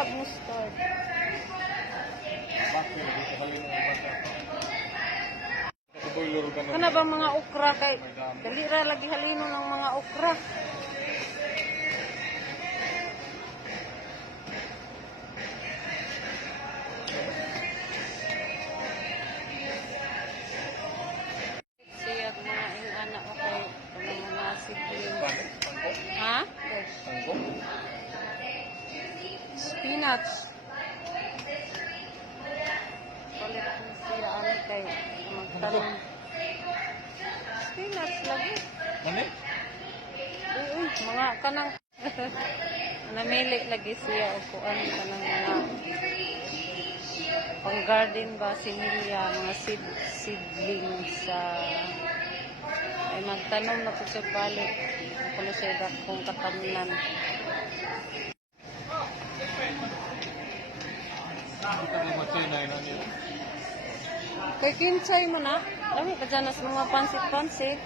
Wala mustard. Kana ba mga okra kay dali ra lagi halino ng mga okra. Siya mga ing anak ko kay mga sibling. Ha? Spinach. Palit ko siya ano kay magtanong. Spinach lagi. Mani? Uy, mga kanang namili lagi siya o kuan kanang mga pang garden ba similya mga seedling sa ay magtanom na po siya balik kung siya kung katamnan. Kay kinsay mo na? Lami pa dyan sa mga pansit-pansit.